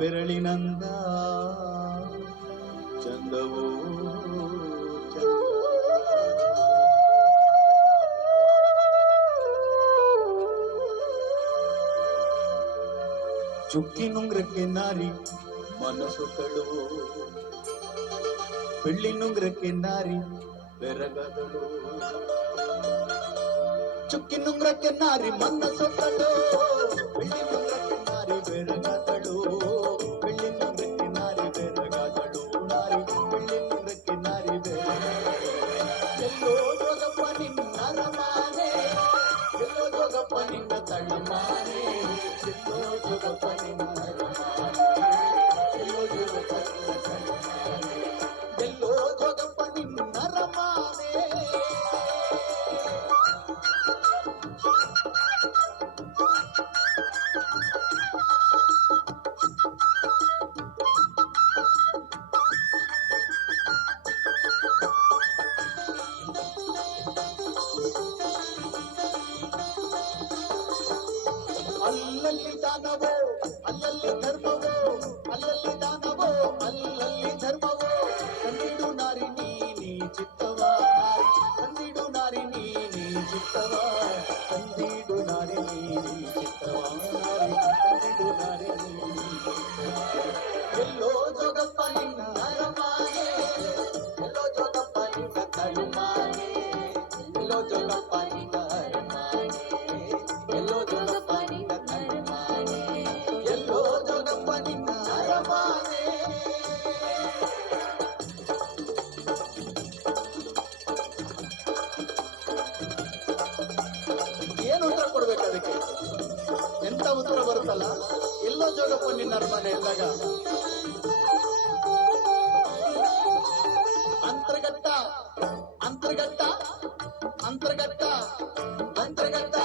ಬೆರಳಿನಂದ ಚಂದವೋ ಚುಕ್ಕಿ ನುಂಗ್ರಕ್ಕೆ ನಾರಿ ಮನಸ್ಸು ತಳುವೋ ಬೆಳ್ಳಿ ನುಂಗ್ರಕ್ಕೆ ನಾರಿ ಬೆರಗದಳು ಚುಕ್ಕಿ ನುಂಗ್ರಕ್ಕೆ ನಾರಿ ಮನಸ್ಸು ತಳು ಬೆಳ್ಳಿ ನುಂಗ್ರಕ್ಕೆ ನಾರಿ ಬೆರಗದಳು ಬೆಳ್ಳಿ ನುಂಗ್ರಕ್ಕೆ ನಾರಿ ಬೆರಗದಳು ನಾರಿ ಬೆಳ್ಳಿ ನುಂಗ್ರಕ್ಕೆ ನಾರಿ ಬೆರಗದಳು ಎಲ್ಲೋ ಜೋಗಪ್ಪ ನಿನ್ನ ರಮಾನೆ ಎಲ್ಲೋ ಜೋಗಪ್ಪ ನಿನ್ನ ತಳಮಾನೆ ಎಲ್ಲೋ ಜೋಗಪ್ಪ ನಿನ್ನ ರಮಾನೆ ಎಲ್ಲೋ ಜೋಗಪ್ಪ ನಿನ್ನ ತಳಮಾನೆ ಎಲ್ಲೋ ಜೋಗಪ್ಪ ನಿನ್ನ ರಮಾನೆ ಅಲ್ಲಲ್ಲಿ ದಾನವೋ ಅಲ್ಲಲ್ಲಿ ಧರ್ಮವೋ ಅಲ್ಲಲ್ಲಿ ದಾನವೋ ಅಲ್ಲಲ್ಲಿ ಧರ್ಮವೋ ಕಂದಿಡು ನಾರಿ ನೀ ಚಿತ್ತವ ಕಂದಿಡು ನಾರಿ ನೀ ಚಿತ್ತವ ಕಂದಿಡು ನಾರಿ ನೀ ಚಿತ್ತವ ಕಂದಿಡು ನಾರಿ ನೀ ಎಲ್ಲೋ ಜೋಗಪ್ಪ ನಿನ್ನ ಅರಮಾನೆ ಎಲ್ಲೋ ಜೋಗಪ್ಪ ನಿನ್ನ ತಳುಮಾನೆ ಎಲ್ಲೋ ಜೋಗಪ್ಪ ನಿನ್ನ ಅರಮಾನೆ ಎಲ್ಲೋ ಜೋಗಪ್ಪ ನಿನ್ನ ತಳುಮಾನೆ ಎಲ್ಲೋ ಜೋಗಪ್ಪ ನಿನ್ನ ಅರಮಾನೆ ಏನು ಉತ್ತರ ಕೊಡ್ಬೇಕು ಅದಕ್ಕೆ ಎಂತ ಉತ್ತರ ಬರುತ್ತಲ್ಲ ಎಲ್ಲೋ ಜೋಗಪ್ಪ ನಿನ್ನ ಅರಮಾನೆ ಎಂದಾಗ ಅಂತರ್ಗಟ್ಟ ಅಂತರ್ಗಟ್ಟ ಅಂತರ್ಗಟ್ಟ ಅಂತರ್ಗಟ್ಟ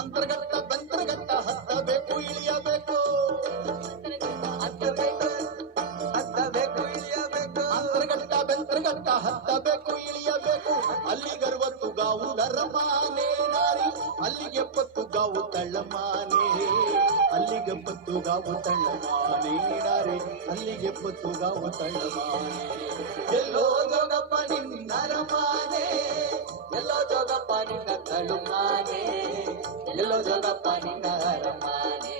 ಅಂತರ್ಗಟ್ಟ ಬಂತರ್ಗಟ್ಟ ಹತ್ತಬೇಕು ಇಳಿಯಬೇಕು ಹತ್ತಬೇಕು ಇಳಿಯಬೇಕು ಅಂತರ್ಗಟ್ಟ ಬೆಂತರ್ಗಟ್ಟ ಹತ್ತಬೇಕು ಇಳಿಯಬೇಕು ಅಲ್ಲಿಗರ್ವತ್ತು ಗಾವು ಧರ್ಮಾನೆ ನಾರಿ ಅಲ್ಲಿಗೆ ಪತ್ತು ಗಾವು ತಳ್ಳಮಾನೆ ಅಲ್ಲಿಗೆ ಪತ್ತು ಗಾವು ತಳ್ಳಮಾನೆ ನಾರಿ ಅಲ್ಲಿಗೆ ಪತ್ತು ಗಾವು ತಳ್ಳಮಾನೆ ಎಲ್ಲೋ ಜೋಗಪ್ಪ ನಿನ್ನ ರಮಾನೆ ಎಲ್ಲೋ ಜೋಗಪ್ಪ ನಿನ್ನ ತಳುಮಾನೆ ಎಲ್ಲೋ ಜೋಗಪ್ಪ ನಿನ್ನ ರಮಾನೆ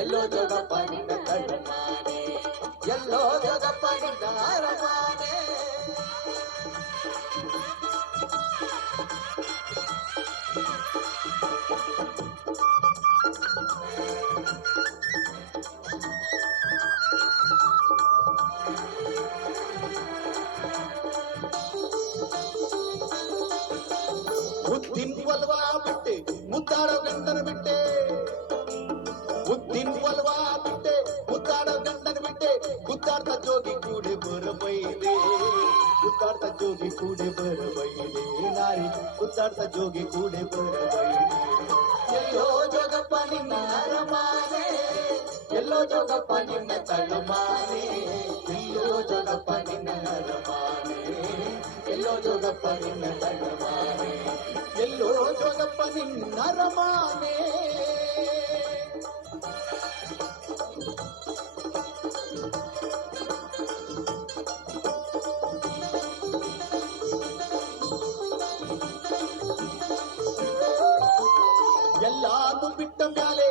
ಎಲ್ಲೋ ಜೋಗಪ್ಪ ನಿನ್ನ ತಳುಮಾನೆ ಎಲ್ಲೋ ಜೋಗಪ್ಪ ನಿನ್ನ ರಮಾನೆ ಮುದ್ದಿನ ಒಲ್ವಾ ಬಿಟ್ಟೆ ಮುದ್ದಾಡೋ ಗಂಡನ ಬಿಟ್ಟೆ ಮುದ್ದಿನ ಒಲ್ವಾ ಬಿಟ್ಟೆ ಮುದ್ದಾಡೋ ಗಂಡನ ಬಿಟ್ಟೆ ಗುದ್ದಾಡ್ತ ಜೋಗಿ ಕೂಡೆ ಬರಬೈದೆ ಗುದ್ದಾಡ್ತ ಜೋಗಿ ಕೂಡೆ ಬರಬೈದೆ ನಾರಿ ಗುದ್ದಾಡ್ತ ಜೋಗಿ ಕೂಡೆ ಬರಬೈದೆ ಎಲ್ಲೋ ಜೋಗಪ್ಪ ನಿನ್ನ ಅರಮಾನೆ ಎಲ್ಲೋ ಜೋಗಪ್ಪ ನಿನ್ನ ತಳುಮಾನೆ ಎಲ್ಲೋ ಜೋಗಪ್ಪ ನಿನ್ನ ಅರಮಾನೆ ಎಲ್ಲೋ ಜೋಗಪ್ಪ ನಿನ್ನ ತಳುಮಾನೆ ಎಲ್ಲೋ ಜೋಗಪ್ಪ ನಿನ್ನ ರಮಾನೆ ಎಲ್ಲಾನು ಬಿಟ್ಟ ಮ್ಯಾಲೆ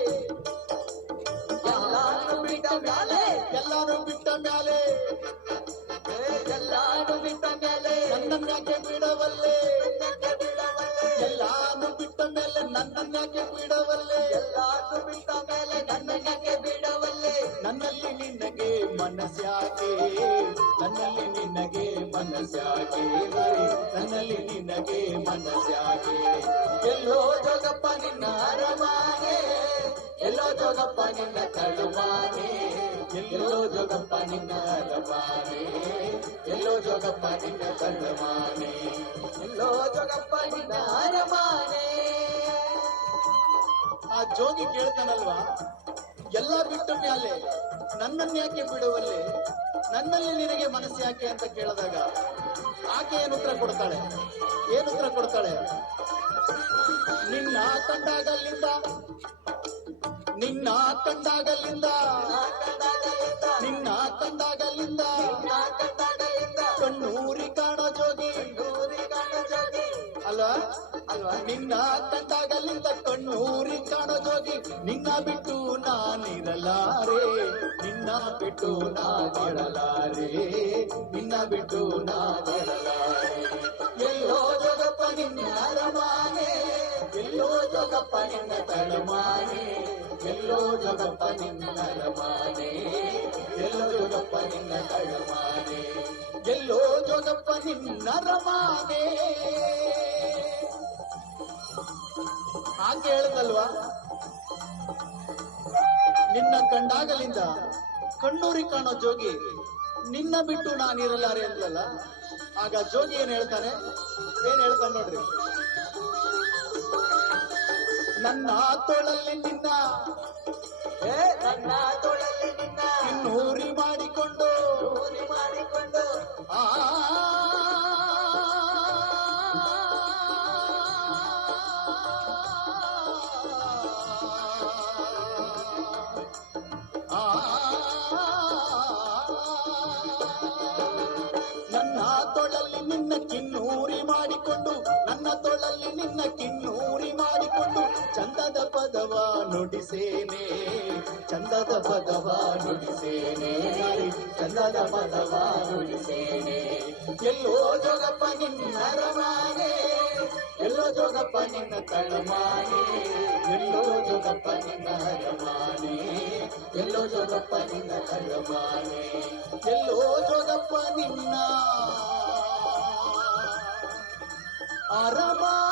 ಎಲ್ಲಾನು ಬಿಟ್ಟ ಮ್ಯಾಲೆ ಎಲ್ಲಾನು ಬಿಟ್ಟ ಮ್ಯಾಲೆ ಎಲ್ಲಾನು ಬಿಟ್ಟ ಮ್ಯಾಲೆ ನನ್ನನ್ಯಾಕೆ ಬಿಡವಲ್ಲೆ ಎಲ್ಲಾನು ಬಿಟ್ಟ ಮೇಲೆ ನನ್ನನ್ಯಾಕೆ ಬಿಡವಲ್ಲೆ ಎಲ್ಲಾನು ಬಿಟ್ಟ ಮೇಲೆ ನನ್ನನ್ಯಾಕೆ ಬಿಡವಲ್ಲೆ ನನ್ನಲ್ಲಿ ನಿನಗೆ ಮನಸ್ಯಾಕೆ ನನ್ನಲ್ಲಿ ನಿನಗೆ ಮನಸ್ಯಾಕೆ ನನ್ನಲ್ಲಿ ನಿನಗೆ ಮನಸ್ಯಾಕೆ ಎಲ್ಲೋ ಜೋಗಪ್ಪ ನಿನ್ನ ಅರಮಾನೆ ಎಲ್ಲೋ ಜೋಗಪ್ಪ ನಿನ್ನ ತಳುಮಾನೆ ಎಲ್ಲೋ ಜೋಗಪ್ಪ ನಿನ್ನ ಅರಮಾನೆ ಎಲ್ಲೋ ಜೋಗಪ್ಪ ನಿನ್ನ ತಳುಮಾನೆ ಎಲ್ಲೋ ಜೋಗಪ್ಪ ನಿನ್ನ ಅರಮಾನೆ ಆ ಜೋಗಿ ಕೇಳ್ತಾನಲ್ವಾ ಎಲ್ಲ ಬಿಟ್ಟ ಮ್ಯಾಲೆ ನನ್ನನ್ಯಾಕೆ ಬಿಡುವಲ್ಲಿ ನನ್ನಲ್ಲಿ ನಿನಗೆ ಮನಸ್ಸು ಯಾಕೆ ಅಂತ ಕೇಳಿದಾಗ ಆಕೆ ಏನು ಉತ್ತರ ಕೊಡ್ತಾಳೆ ನಿನ್ನ ಕಂಡಾಗಲ್ಲಿಂದ ನಿನ್ನ ಕಂಡಾಗಲಿಂದ ನಿನ್ನ ಕಂಡಾಗಲಿಂದ ಕಣ್ಣೂರಿ ಕಾಣೋ ಜೋಗಿ ಅಲ್ವಾ ಅಲ್ವಾ ನಿನ್ನ ಕಂಡಾಗಲಿಂದ ಕಣ್ಣೂರಿ ಕಾಣೋ ಜೋಗಿ ನಿನ್ನ ಬಿಟ್ಟು ನಾನಿರಲಾರೆ ನಿನ್ನ ಬಿಟ್ಟು ನಾನಿರಲಾರೆ ನಿನ್ನ ಬಿಟ್ಟು ನಾನಿರಲಾರೆ ಎಲ್ಲೋ ಜೋಗಪ್ಪ ನಿನ್ನ ಅರಮಾನೆ ಎಲ್ಲೋ ಜೋಗಪ್ಪ ನಿನ್ನ ತಳಮಾನೆ ಎಲ್ಲೋ ಜೋಗಪ್ಪ ನಿನ್ನ ಅರಮಾನೆ ಎಲ್ಲೋ ಜೋಗಪ್ಪ ನಿನ್ನ ತಳಮಾನೆ ಎಲ್ಲೋ ಜೋಗಪ್ಪ ನಿನ್ನ ಅರಮಾನೆ ಹಾಗೆ ಹೇಳದಲ್ವಾ ನಿನ್ನ ಕಂಡಾಗಲಿಂದ ಕಣ್ಣೂರಿ ಕಾಣೋ ಜೋಗಿ ನಿನ್ನ ಬಿಟ್ಟು ನಾನಿರಲಾರೆ ಅಂದ್ಲಲ್ಲ. ಆಗ ಜೋಗಿ ಏನ್ ಹೇಳ್ತಾನೆ ನೋಡ್ರಿ. ನನ್ನ ತೋಳಲ್ಲಿ ನಿನ್ನ ಇನ್ನೂರಿ ಮಾಡಿಕೊಂಡು ಆ ನನ್ನ ತೊಳಲ್ಲಿ ನಿನ್ನ ಕಿನ್ನೂರಿ ಮಾಡಿಕೊಂಡು ನನ್ನ ತೊಳಲ್ಲಿ ನಿನ್ನ ಕಿನ್ನೂರಿ ಮಾಡಿಕೊಂಡು ಚಂದದ ಪದವ ನುಡಿಸೇನೆ ಚಂದದ ಪದವ ನುಡಿಸೇನೆ ಚಂದದ ಪದವ ನುಡಿಸೇನೆ ಎಲ್ಲೋ ಜೋಗಪ್ಪ ನಿನ್ನ ಅರಮಾನೆ ಎಲ್ಲೋ ಜೋಗಪ್ಪ ನಿನ್ನ ತಳಮಾನೆ ಎಲ್ಲೋ ಜೋಗಪ್ಪ ನಿನ್ನ ಅರಮಾನೆ ಎಲ್ಲೋ ಜೋಗಪ್ಪ ನಿನ್ನ ತಳಮಾನೆ ಎಲ್ಲೋ ಜೋಗಪ್ಪ ನಿನ್ನ ಅರಮಾನೆ.